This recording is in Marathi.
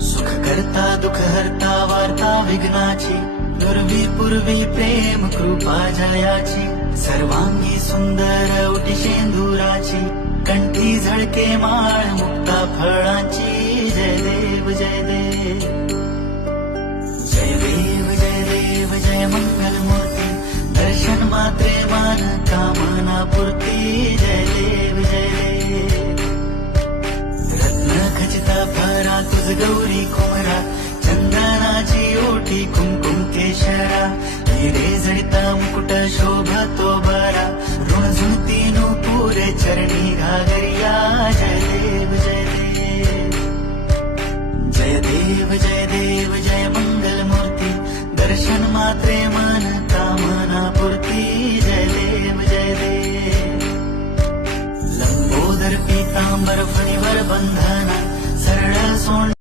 सुख करता दुःख हरता वार्ता विघ्नाची, दुर्वी पूर्वी प्रेम कृपा जयाची, सर्वांगी सुंदर उटी शेंदुराची, कंठी झळके माळ मुक्ता फळांची. जय देव जय देव जय देव जय देव जय मंगल मूर्ती, दर्शन मात्रे मान कामना पूर्ती. जय देव जय देव रत्न खचिता भरा तुझ गौरी कुमरा, चंदनाची ओटी कुंकुम केशरा, हिरे जडिता मुकुट शोभा तो बरा, ऋण झुणती नुपुरे चरणी घागरिया. जय देव जय देव जय देव जय देव जय मंगल मूर्ती, दर्शन मात्रे मन कामना पूर्ती. जय देव जय देव लंबोदर पीतांबर फणीवर बंधना, सरळ सोंड